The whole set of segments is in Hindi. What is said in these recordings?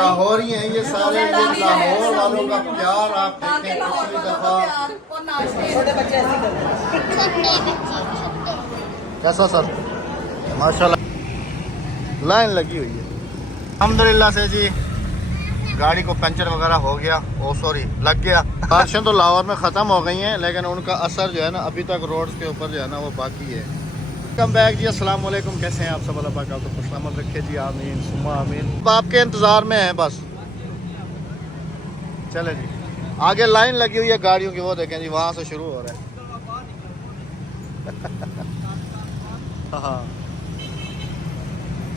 लाहौरी हैं ये सारे, ये लाहौर वालों का प्यार आप देखें। पिछली दफा कैसा सर, माशाल्लाह लाइन लगी हुई है अल्हम्दुलिल्लाह से जी। गाड़ी को पंचर वगैरह हो गया, ओ सॉरी लग गया। बारिशें तो लाहौर में ख़त्म हो गई हैं, लेकिन उनका असर जो है ना अभी तक रोड्स के ऊपर जो है ना वो बाकी है। वेलकम बैक जी, अस्सलाम वालेकुम, कैसे हैं आप सब? अल्लाह पाक आपको खुशलामत रखे जी, आमीन सुम्मा आमीन। आपके इंतज़ार में है बस। चले जी, आगे लाइन लगी हुई है गाड़ियों की, वो देखें जी वहाँ से शुरू हो रहा है। हाँ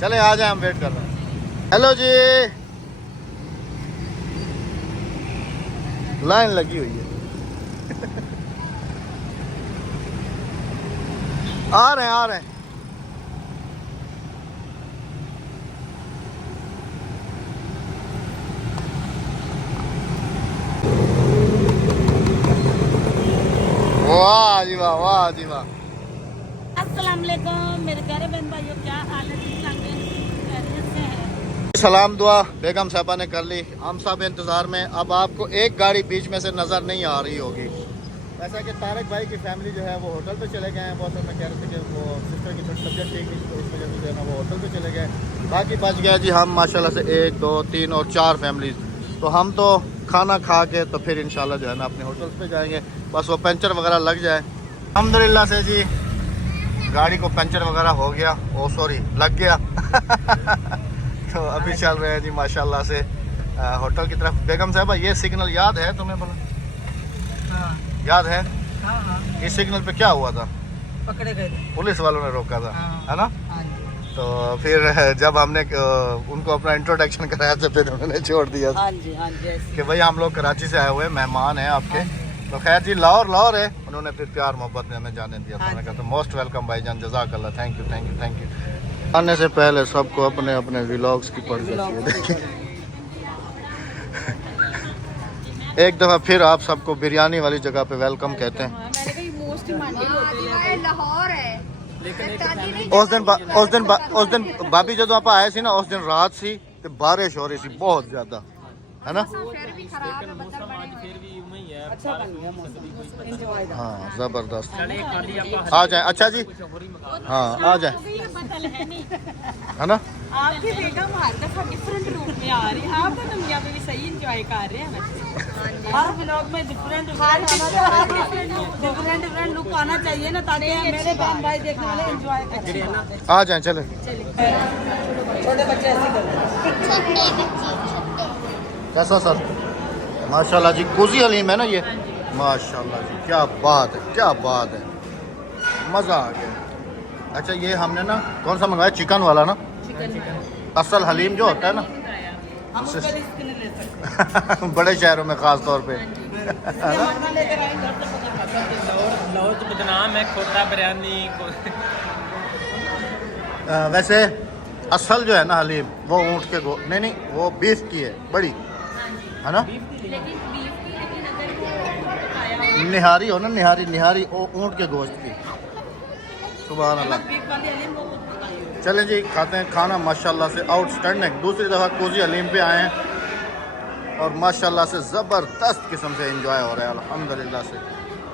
चले आ जाए, हम वेट कर रहे हैं। हेलो जी, लाइन लगी हुई है। आ रहे हैं। वाह जी वाह, वाह जी वाह। अस्सलाम वालेकुम मेरे प्यारे बहन भाइयों, क्या हाल है? खैरियत से है? सलाम दुआ बेगम साहबा ने कर ली, हम सब इंतज़ार में। अब आपको एक गाड़ी बीच में से नज़र नहीं आ रही होगी। वैसा कि तारिक भाई की फैमिली जो है वो होटल पे चले गए हैं। बहुत समय कह रहे थे कि वो सिस्टर की थोड़ी तबीयत ठीक नहीं, तो इस वजह से जो है ना वो होटल पे चले गए। बाकी बच गया जी हम माशाल्लाह से 1 2 3 और 4 फैमिलीज। तो हम तो खाना खा के तो फिर इंशाल्लाह जो है ना अपने होटल पे जाएंगे, बस वो पंचर वगैरह लग जाए। अल्हम्दुलिल्लाह से जी गाड़ी को पंचर वगैरह हो गया, ओ सॉरी लग गया। तो अभी चल रहे हैं जी माशाल्लाह से होटल की तरफ। बेगम साहबा ये सिग्नल याद है तुम्हें? बोला हाँ, याद है? हाँ, इस सिग्नल पे क्या हुआ था? पकड़े गए थे। पुलिस वालों ने रोका था, हाँ, है ना? हाँ जी, तो फिर जब हमने उनको अपना इंट्रोडक्शन कराया तो फिर उन्होंने छोड़ दिया हाँ जी, हाँ जी, ऐसे। कि भाई हम लोग कराची से आए हुए मेहमान हैं आपके। तो खैर जी लाहौर है। उन्होंने फिर प्यार मोहब्बत में हमें जाने दिया। तो मैंने कहा तो मोस्ट वेलकम भाईजान, जज़ाकल्लाह, थैंक यू। आने से पहले सबको अपने अपने व्लॉग्स की पड़ जाती है। देखिए एक दफ़ा फिर आप सबको बिरयानी वाली जगह पे वेलकम कहते हैं। लाहौर है। उस दिन भाभी जो आप आए सी ना, उस दिन रात सी तो बारिश हो रही थी बहुत ज्यादा, है ना? अच्छा बन गया मौसम, एंजॉय था। हाँ जबरदस्त। आ जाए, अच्छा जी, हाँ आ जाए, है ना? आपकी बेगम हर दफा डिफरेंट रूप में आ रही है, आप तो दुनिया में भी सही एंजॉय कर रहे हैं। हर ब्लॉग में डिफरेंट लुक आना चाहिए ना, ताकि मेरे बहन भाई देखने वाले एंजॉय करें। आ जाए, चले। छोटे बच्चे ऐसे करते हैं। कैसा सर? माशाल्लाह जी, कोजी हलीम है ना ये? माशाल्लाह जी, क्या बात है, मज़ा आ गया। अच्छा ये हमने ना कौन सा मंगाया? चिकन वाला ना? असल हलीम जो होता है ना हम उसका रिस्क नहीं ले सकते। बड़े शहरों में ख़ास तौर पे। वरना लेकर आएंगे घर से पता करते हैं। लाहौर तो बदनाम है, खोटा बिरयानी वैसे असल जो है ना हलीम वो ऊँट के नहीं वो बीफ की है, बड़ी है ना? निहारी हो ना, निहारी वो ऊँट के गोश्त की। सुभान अल्लाह। बीफ वाली हलीम वो खुद पकाइए। चलें जी, खाते हैं खाना। माशाल्लाह से आउटस्टैंडिंग, दूसरी दफ़ा कोजी हलीम पे आए हैं और माशाल्लाह से ज़बरदस्त किस्म से एंजॉय हो रहा है अल्हम्दुलिल्लाह से।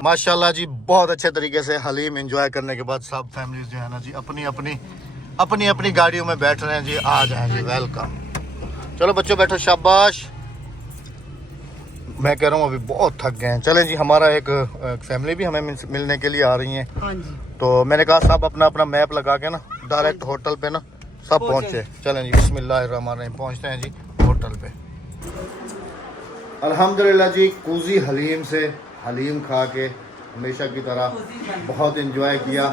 माशाल्लाह जी बहुत अच्छे तरीके से हलीम एंजॉय करने के बाद सब फैमिलीज जो है ना जी अपनी अपनी गाड़ियों में बैठ रहे हैं जी। आ जाए जी, वेलकम। चलो बच्चों बैठो, शाबाश। मैं कह रहा हूँ अभी बहुत थक गए हैं। चलें जी, हमारा एक फैमिली भी हमें मिलने के लिए आ रही है। हाँ जी, तो मैंने कहा सब अपना अपना मैप लगा के ना डायरेक्ट होटल पे ना सब पहुँचे। चलें जी, बिस्मिल्लाहिर्रहमानिर्रहीम, पहुँचते हैं जी होटल पे। अल्हम्दुलिल्लाह जी, कोजी हलीम से हलीम खा के हमेशा की तरह बहुत इंजॉय किया।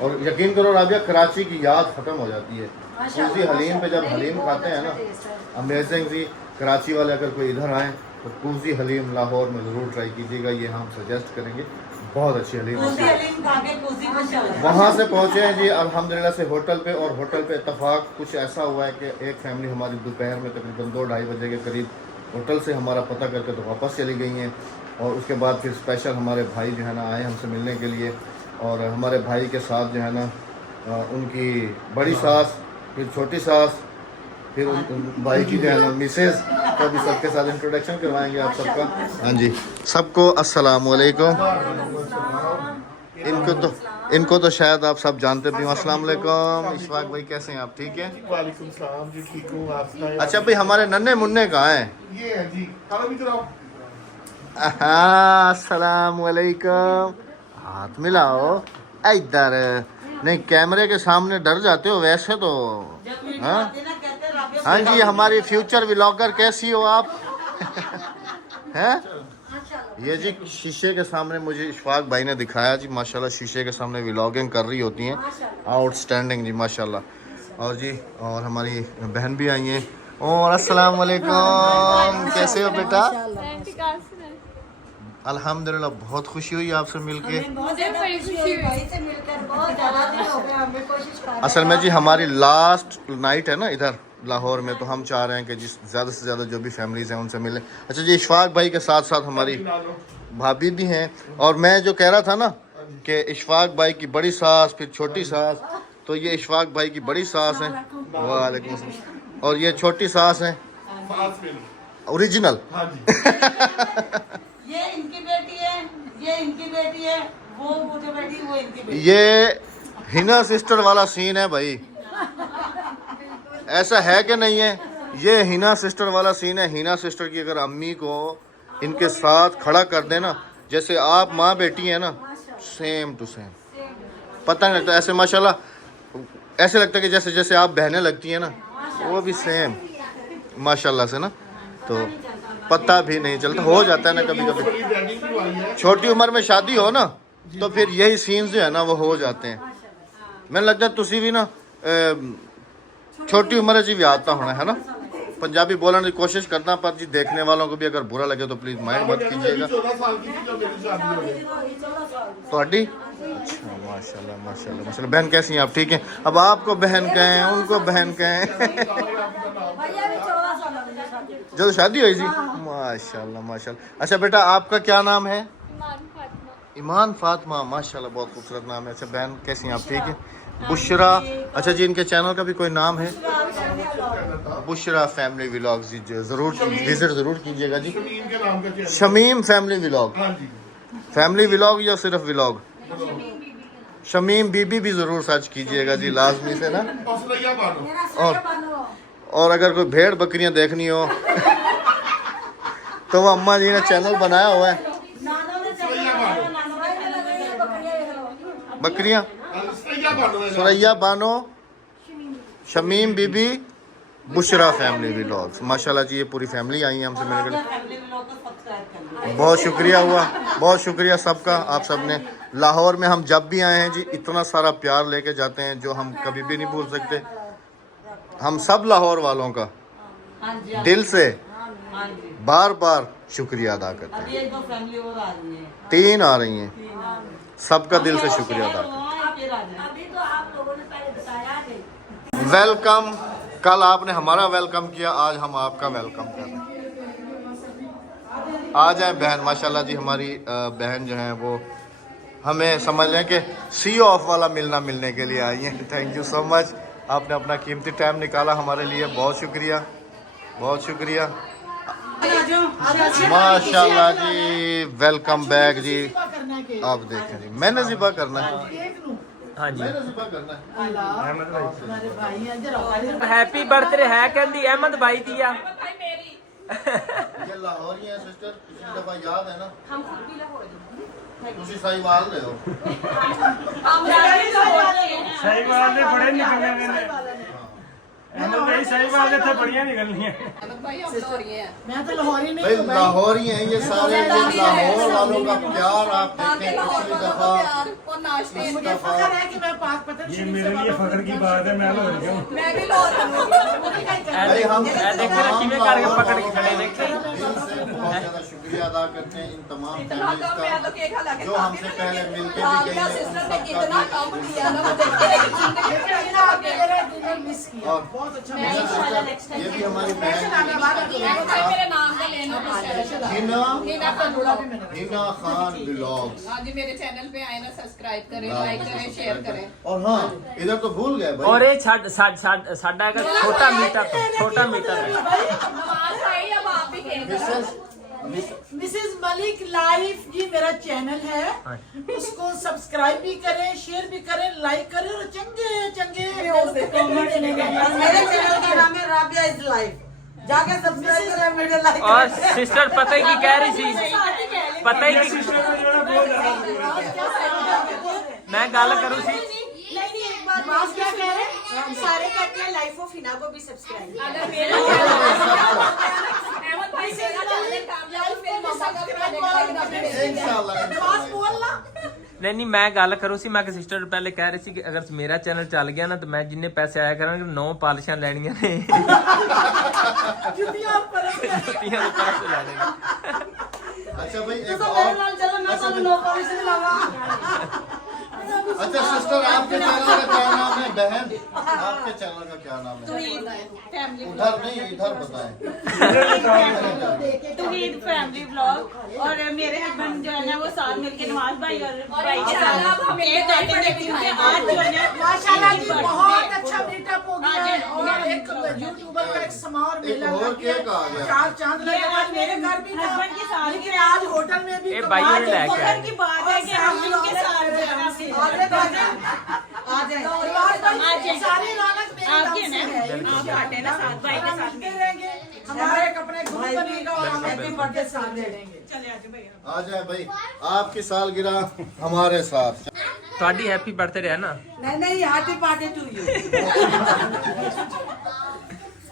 और यकीन करो राबिया, कराची की याद ख़त्म हो जाती है कोजी हलीम पे जब हलीम खाते हैं ना। अमेजिंग जी। कराची वाले अगर कोई इधर आए तो कोजी हलीम लाहौर में ज़रूर ट्राई कीजिएगा, ये हम सजेस्ट करेंगे। बहुत अच्छी हलीम है। वहाँ से पहुँचे हैं जी अल्हम्दुलिल्लाह से होटल पे। और होटल पे इत्तफाक कुछ ऐसा हुआ है कि एक फैमिली हमारी दोपहर में तकरीबन 2-2:30 बजे के करीब होटल से हमारा पता करके तो वापस चली गई हैं। और उसके बाद फिर स्पेशल हमारे भाई जो है ना आए हमसे मिलने के लिए। और हमारे भाई के साथ जो है ना उनकी बड़ी सास, फिर छोटी सास, फिर भाई की जो है ना मिसेज तो अभी सबके साथ इंट्रोडक्शन करवाएंगे आप सबका। हाँ जी, सबको अस्सलाम वालेकुम। इनको तो शायद आप सब जानते भी हो। अस्सलाम वालेकुम। इशफाक भाई कैसे हैं आप, ठीक हैं? वालेकुम सलाम जी, ठीक हूँ। आप अच्छा भाई, हमारे नन्हे मुन्ने कहाँ हैं? ये है जी, खाना भी कराओ। अस्सलाम वालेकुम। हाथ मिलाओ इधर। नहीं, कैमरे के सामने डर जाते हो वैसे तो। हाँ हाँ जी, हमारी फ्यूचर व्लॉगर कैसी हो आप? हैं? ये जी शीशे के सामने मुझे इशफाक भाई ने दिखाया जी, माशाल्लाह शीशे के सामने व्लॉगिंग कर रही होती हैं। आउटस्टैंडिंग जी, माशाल्लाह। और जी, और हमारी बहन भी आई हैं। और अस्सलाम वालेकुम, कैसे हो बेटा? अल्हम्दुलिल्लाह, बहुत खुशी हुई आपसे मिलके। असल में जी हमारी लास्ट नाइट है ना इधर लाहौर में, तो हम चाह रहे हैं कि जिस ज़्यादा से ज़्यादा जो भी फैमिलीज़ हैं उनसे मिलें। अच्छा जी, इशफाक भाई के साथ साथ हमारी भाभी भी हैं। और मैं जो कह रहा था ना कि इशफाक भाई की बड़ी सास फिर छोटी सास, तो ये इशफाक भाई की बड़ी सास हैं। वालेकुम अस्सलाम। और ये छोटी सास हैं ओरिजिनल। हाँ जी। ये इनकी बेटी है, ये इनकी बेटी है, वो जो बेटी वो इनकी बेटी। ये हिना सिस्टर वाला सीन है भाई, ऐसा है कि नहीं है? ये हिना सिस्टर वाला सीन है। हिना सिस्टर की अगर अम्मी को इनके साथ खड़ा कर देना, जैसे आप माँ बेटी है ना, सेम टू सेम। पता नहीं लगता ऐसे, माशाल्लाह ऐसे लगता है कि जैसे जैसे आप बहनें लगती हैं ना, वो भी सेम माशाल्लाह से ना, तो पता भी नहीं चलता। हो जाता है ना कभी कभी, बड़ी ब्रांडिंग भी हुई है। छोटी उम्र में शादी हो ना तो फिर यही सीन्स जो है ना वो हो जाते हैं। मैंने लगता है तुसी भी ना छोटी उम्र से भी आता होना है ना। पंजाबी बोलने की कोशिश करना, पर जी देखने वालों को भी अगर बुरा लगे तो प्लीज माइंड मत कीजिएगा। 14 साल की थी जब मेरी शादी हो गई। ਤੁਹਾਡੀ अच्छा, माशाल्लाह माशाल्लाह माशाल्लाह। बहन कैसी हैं आप, ठीक हैं? अब आपको बहन कहें, उनको बहन कहें। जो शादी हुई थी, माशाल्लाह माशाल्लाह। अच्छा बेटा, आपका क्या नाम है? ईमान फातिमा, माशाल्लाह बहुत खूबसूरत नाम है। अच्छा बहन कैसी हैं आप, ठीक है? बुशरा। अच्छा जी, इनके चैनल का भी कोई नाम है? बुशरा फैमिली व्लॉग्स जी, ज़रूर विजिट ज़रूर कीजिएगा जी। शमीम के नाम का चैनल। Shamim family vlog. हाँ जी। फैमिली व्लॉग या सिर्फ व्लॉग? शमीम बीबी भी ज़रूर सर्च कीजिएगा जी, लाजमी से ना। और सुरैया बानो। और अगर कोई भेड़ बकरियां देखनी हो तो वो अम्मा जी ने चैनल बनाया हुआ है। सुरैया बानो। बकरियां सुरैया बानो है। सुरैया बानो, शमीम बीबी, बुशरा फैमिली व्लॉग्स। माशाल्लाह जी, ये पूरी फैमिली आई है हमसे मिलकर। फैमिली व्लॉग को सब्सक्राइब कर लो। बहुत शुक्रिया हुआ, बहुत शुक्रिया सबका। आप सब ने लाहौर में हम जब भी आए हैं जी, इतना सारा प्यार लेके जाते हैं जो हम कभी भी नहीं भूल सकते। हम सब लाहौर वालों का हाँ जी, दिल से हाँ जी। बार बार शुक्रिया अदा करते अभी हैं। एक दो फैमिली और आ रही है। 3 आ रही हैं, सबका दिल से शुक्रिया अदा करते हैं। अभी तो आप लोगों ने पहले बताया नहीं। वेलकम। कल आपने हमारा वेलकम किया, आज हम आपका वेलकम कर रहे हैं। आ जाए बहन, माशाल्लाह जी हमारी बहन जो है वो हमें समझ लें कि CEO ऑफ वाला मिलने के लिए आई हैं। थैंक यू सो मच, आपने अपना कीमती टाइम निकाला हमारे लिए, बहुत शुक्रिया, बहुत शुक्रिया। माशाल्लाह जी, वेलकम बैक जी। आप देखें जी, मैंने ज़िबा करना है। हाँ जी। मैंने ज़िबा करना है। हैप्पी बर्थडे है कहंदी अहमद भाई दी आ। ये लाहौरी है सिस्टर, पिछली दफा याद है ना? हम खुद भी लाहौरी। तुसी साहिवाल दे हो। सही बात है, बड़े निकलने ने अहमद भाई सही बात है, थे बढ़िया निकलनी है। मैं तो लाहौरी नहीं भाई हूँ। लाहौरी हैं ये सारे, ये लाहौर वालों का प्यार आप देखें। पिछली दफा मुझे फख्र है कि मैं पाक पतन ये मेरे लिए फख्र की बात है, मैं लाहौरी हूँ। भाई हम देखो ना किਵੇਂ करके पकड़ के खड़े देखे। दिल से बहुत ज्यादा शुक्रिया अदा करते हैं इन तमाम फैमिलीज का जो हमसे पहले मिलके भी गई है। और बहुत अच्छा। ये भी हमारी बहन हिना खान ब्लॉग्स। हाँ जी, मेरे चैनल पे आए ना, सब्सक्राइब करें, लाइक करें, शेयर करें। और हाँ, इधर तो भूल गए भाई। और ये साडा का छोटा मीटर नमाज आई, अब आप भी खेल मिसेस मलिक लाइफ जी मेरा चैनल है, उसको सब्सक्राइब भी करें, शेयर भी करें, लाइक करें और चंगे चंगे कमेंट करें। मेरे चैनल का नाम है राबिया इज लाइफ, जाके सब्सक्राइब करें, मेरे लाइक और सिस्टर पता ही की कह रही थी, पता ही की मैं गल करूँ सी नहीं एक बार बात क्या कह रहे हैं, सारे कहते हैं लाइफ ऑफ हिना को भी सब्सक्राइब अगर मेरा अहमद भाई से कामयाब फिर मौका का बात बोलना। नहीं मैं गल करूँ सी, मैं सिस्टर पहले कह रही थी कि अगर मेरा चैनल चल गया ना तो मैं जिन्ने पैसे आया करेंगे 9 पालिशां लेनियां ने जुतियां पर छुट्टियां तो पैसे लेने। अच्छा भाई एक तो और मेरे नाल चलो, मैं तो नो परमिशन लावा। अच्छा सिस्टर, आपके चैनल का क्या नाम है? बहन, आपके चैनल का क्या नाम है? उधर नहीं, इधर बताएं। तौहीद फैमिली ब्लॉग। और मेरे हस्बैंड जो है ना वो साथ मिलके नवाज भाई और भाई के साथ हम एक काटे देखते हैं। आज जो है ना माशाल्लाह जी बहुत अच्छा मीटअप हो गया है और एक यूट्यूबर का एक समारोह एक मेला और लग गया। केक आ गया। चार चांद लगे। आज मेरे घर भी था, हस्बैंड के साथ लेकिन आज होटल में भी ये भाई और ले के आए। की बात है कि हम इनके साथ जो है ना सारी रौनक मेरे आपके नाम ना से है। आप काटे ना साथ भाई के साथ मिलते रहेंगे, हमारे एक अपने ग्रुप बनेगा और हम हैप्पी बर्थडे साथ दे देंगे। चले आज भैया आ जाए भाई, आपकी सालगिरह हमारे साथ। ਤੁਹਾਡੀ हैप्पी बर्थडे है ना। नहीं नहीं हैप्पी बर्थडे टू यू।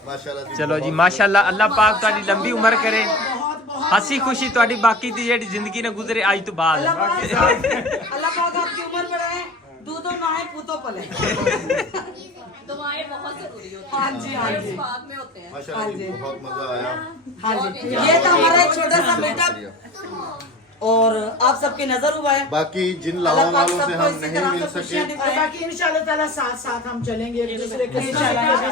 माशाल्लाह चलो जी माशाल्लाह, अल्लाह पाक ਤੁਹਾਡੀ लंबी उम्र करे, बहुत बहुत हसी खुशी ਤੁਹਾਡੀ बाकी दी जेडी जिंदगी ने गुजरे आज तो बाद। अल्लाह पाक आपकी उम्र बढ़ाए, दूधो नहाए पूतो पले। दुआएं बहुत जरूरी होती हाँ जी हाँ हैं, जी बाद में होते हैं। माशाल्लाह जी, बहुत मजा आया। हाँ जी। ये था हमारा एक छोटा सा मीटअप और आप सबकी नजर हुआ है। बाकी जिन लाहौर वालों से हम नहीं मिल सके, बाकी इंशाल्लाह ताला साथ साथ हम चलेंगे एक दूसरे के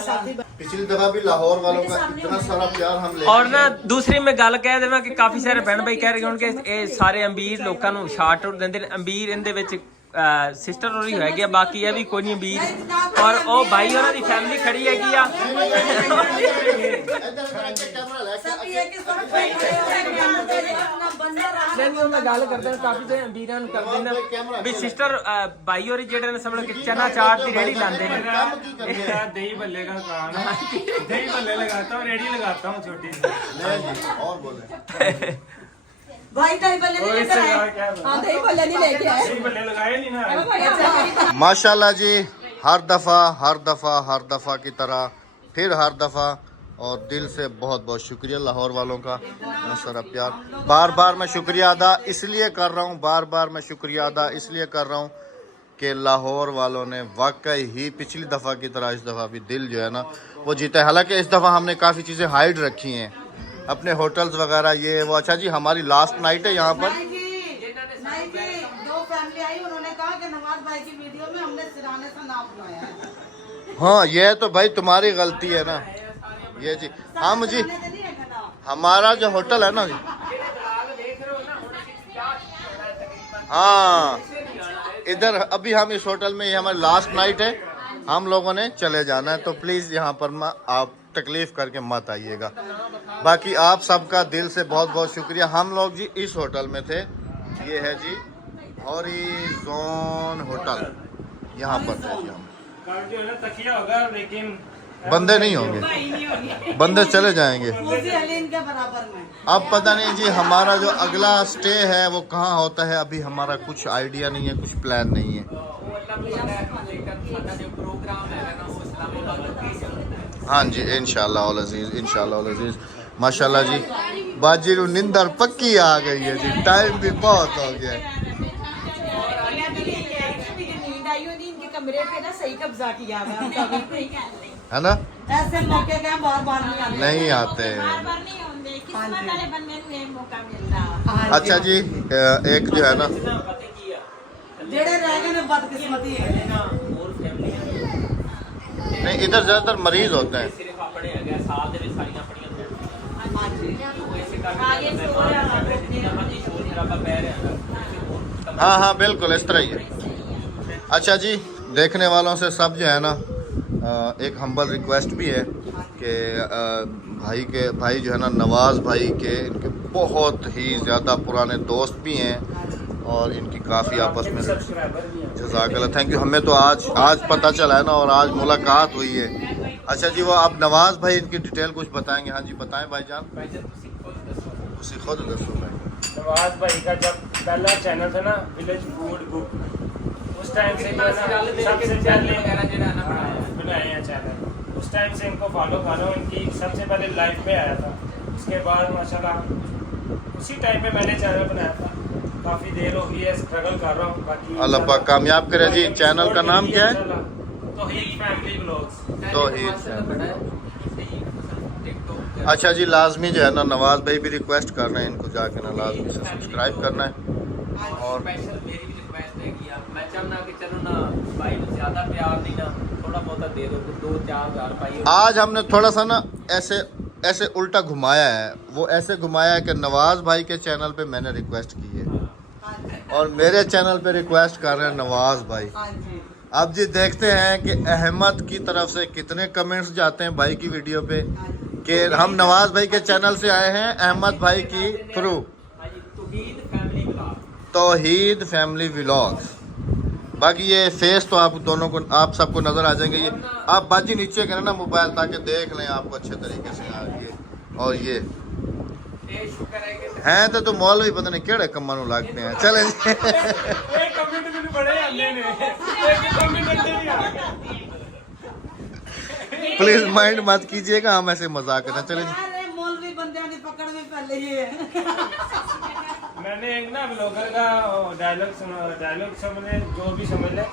साथ। पिछली दफा भी लाहौर वालों का इतना सारा प्यार हम ले और ना दूसरी मैं गल कह देवां कि काफी सारे भैन भाई कह रहे हैं कि ਇਹ ਸਾਰੇ ਅਮੀਰ ਲੋਕਾਂ ਨੂੰ ਸ਼ਾਰਟ ਆਊਟ ਦਿੰਦੇ ਨੇ। ਅਮੀਰ ਇਹਦੇ ਵਿੱਚ ਸਿਸਟਰ ਹੋਰੀ ਹੈਗੀ ਆ, ਬਾਕੀ ਇਹ ਵੀ ਕੋਈ ਨਹੀਂ ਅਮੀਰ। ਔਰ ਉਹ ਭਾਈ ਹੋਰਾਂ ਦੀ ਫੈਮਿਲੀ ਖੜੀ ਹੈਗੀ ਆ। नहीं मैं गल करदा काफी ते अमीरां नु करदे ने भी सिस्टर भाई होरी जेडे ने समझ के चना चाट दी रेडी लांदे ने। दही भल्ले का काम है, दही भल्ले लगाता हूँ, रेडी लगाता हूँ छोटी सी। और बोले भाई दही भल्ले नहीं लेकर आए। हाँ दही भल्ले नहीं लेके आए। दही भल्ले लगाए नहीं ना। माशाल्लाह जी, हर दफा की तरह फिर हर दफा, और दिल से बहुत बहुत शुक्रिया लाहौर वालों का। सारा प्यार बार बार मैं शुक्रिया अदा इसलिए कर रहा हूँ, कर रहा हूँ कि लाहौर वालों ने वाकई ही पिछली दफ़ा की तरह इस दफ़ा भी दिल जो है ना वो जीता है। हालांकि इस दफ़ा हमने काफ़ी चीज़ें हाइड रखी हैं, अपने होटल्स वगैरह ये वो। अच्छा जी, हमारी लास्ट नाइट है यहाँ पर। नहीं जी, दो फैमिली आई, उन्होंने कहा कि नवाज भाई की वीडियो में हमने सिराने से नाम बुलाया है। हाँ, ये तो भाई तुम्हारी गलती है ना ये जी। हाँ मुझे हमारा जो होटल है ना जी, हाँ इधर अभी हम इस होटल में, ये हमारी लास्ट नाइट है, हम लोगों ने चले जाना है, तो प्लीज़ यहाँ पर आप तकलीफ़ करके मत आइएगा। बाकी आप सबका दिल से बहुत बहुत शुक्रिया। हम लोग जी इस होटल में थे, ये है जी हॉरिज़ॉन होटल, यहाँ पर थे जी हम। जो है ना तकिया होगा, लेकिन बंदे नहीं होंगे, बंदे चले जाएंगे। के बराबर में अब पता नहीं जी हमारा जो अगला स्टे है वो कहाँ होता है, अभी हमारा कुछ आइडिया नहीं है, कुछ प्लान नहीं है। हाँ जी, इंशाल्लाह अल अजीज माशाल्लाह जी। बाजी नु निंदर पक्की आ गई है जी, टाइम भी बहुत हो गया है। कमरे पे ना सही कब्जा किया है ना, ऐसे मौके के बार बार नहीं आते। नहीं आते। बार नहीं होंगे, किस्मत वाले बंदे को ये मौका मिलता। अच्छा जी, एक जो है ना जेड़े रह गए ने बदकिस्मती है। नहीं, इधर ज्यादातर मरीज होते हैं। सिर्फ अपने है साल दे विच सारियां पड़ियां। हाँ जी आगे सो रहा हाँ हाँ बिल्कुल इस तरह ही है। अच्छा जी, देखने वालों से सब जो है ना एक हम्बल रिक्वेस्ट भी है कि भाई जो है ना नवाज़ भाई के इनके बहुत ही ज़्यादा पुराने दोस्त भी हैं और इनकी काफ़ी आपस में जज़ाकल्लाह, थैंक यू। हमें तो आज पता चला है ना और आज मुलाकात हुई है। अच्छा जी, वो आप नवाज़ भाई इनकी डिटेल कुछ बताएंगे? हाँ जी बताएं भाईजान। उसी खुद दसो भाई। नवाज भाई का जब पहला चैनल था ना विलेज फूड बुक, उस टाइम से सबसे पहले बनाए हैं चैनल, उस टाइम से इनको फॉलो करो। इनकी सबसे पहले लाइव पे आया था, उसके बाद माशाल्लाह उसी टाइम पे मैंने चैनल बनाया था। काफ़ी देर हो गई है, स्ट्रगल कर रहा हूँ। बाकी अल्लाह पाक कामयाब करे जी। चैनल का नाम क्या है? तौहीद फैमिली व्लॉग्स। तौहीद। अच्छा जी, लाजमी जो है ना नवाज़ भाई भी रिक्वेस्ट कर रहे हैं इनको जाके ना लाजमी से सब्सक्राइब करना है। और स्पेशल मेरी भी रिक्वेस्ट है कि मैं चाहना कि चलो ना भाई ज़्यादा प्यार नहीं ना, थोड़ा बहुत दे दो, 2-4 हज़ार भाई। आज हमने थोड़ा सा ना ऐसे उल्टा घुमाया है। वो ऐसे घुमाया है कि नवाज़ भाई के चैनल पे मैंने रिक्वेस्ट की है और मेरे चैनल पे रिक्वेस्ट कर रहे हैं नवाज़ भाई। अब जी देखते हैं कि अहमद की तरफ से कितने कमेंट्स जाते हैं भाई की वीडियो पे कि हम नवाज़ भाई के चैनल से आए हैं अहमद भाई की थ्रू। तौहीद फैमिली व्लॉग्स। बाकी ये फेस तो आप दोनों को, आप सबको नजर आ जाएंगे। ये आप बाजी नीचे करें ना मोबाइल ताकि देख लें आपको अच्छे तरीके से। ये और ये हैं तो मौलवी पता नहीं केड़े कम्मा नूं लगते हैं। चले जी प्लीज माइंड मत कीजिएगा, हम ऐसे मजाक करते हैं। चले जी मौलवी बंदे ने पकड़ में पहले ही है। मैंने एक ना ब्लॉगर का डायलॉग समझे, जो भी समझ ले,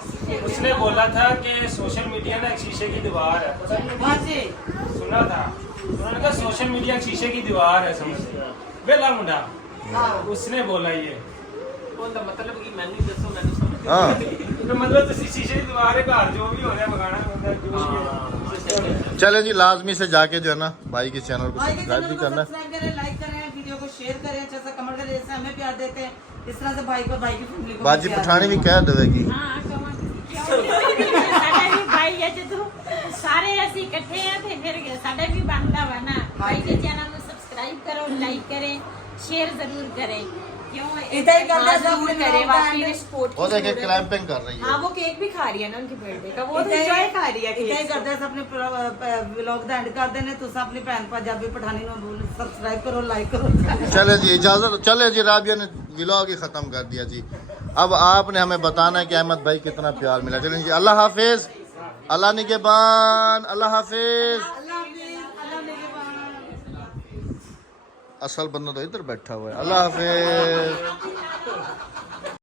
उसने बोला था कि सोशल मीडिया ना एक शीशे की दीवार है। सुना था उन्होंने कहा सोशल मीडिया एक शीशे की दीवार है, समझ बेला मुंडा उसने बोला ये मतलब कि मैंने दसो मैंने समझ हाँ तो मतलब शीशे की दीवार है, घर जो भी हो रहा है बगाना चले जी, लाजमी से जाके जो है ना भाई के चैनल को सब्सक्राइब भी करना है। सब्सक्राइब करें, लाइक करें, वीडियो को शेयर करें, अच्छा सा कमेंट करें। जैसे हमें प्यार देते हैं इस तरह से भाई की फैमिली को बाजी पठानी भी कह देगी। हाँ साडा भी भाई है जो सारे ऐसे इकट्ठे हैं थे, फिर साडा भी बनता हुआ ना भाई के चैनल को सब्सक्राइब करो, लाइक करें, शेयर जरूर करें। क्यों इधर ही करना जरूर करें, बाकी सपोर्ट वो देखे क्लैंपिंग कर रही है। हाँ वो केक भी खा रही है ना उनकी बर्थडे का, वो तो एंजॉय खा रही है। इतना ही करते हैं अपने व्लॉग दा एंड कर देने। तुम अपनी भैन पंजाबी पठानी नु सब्सक्राइब करो, लाइक करो। चले जी इजाजत, चले जी राबिया ने व्लॉग ही खत्म कर दिया जी। अब आपने हमें बताना है कि अहमद भाई कितना प्यार मिला। चलें जी, अल्लाह हाफिज, अल्लाह निगहबान, अल्लाह हाफिज। असल बंदा तो इधर बैठा हुआ है। अल्लाह हाफिज।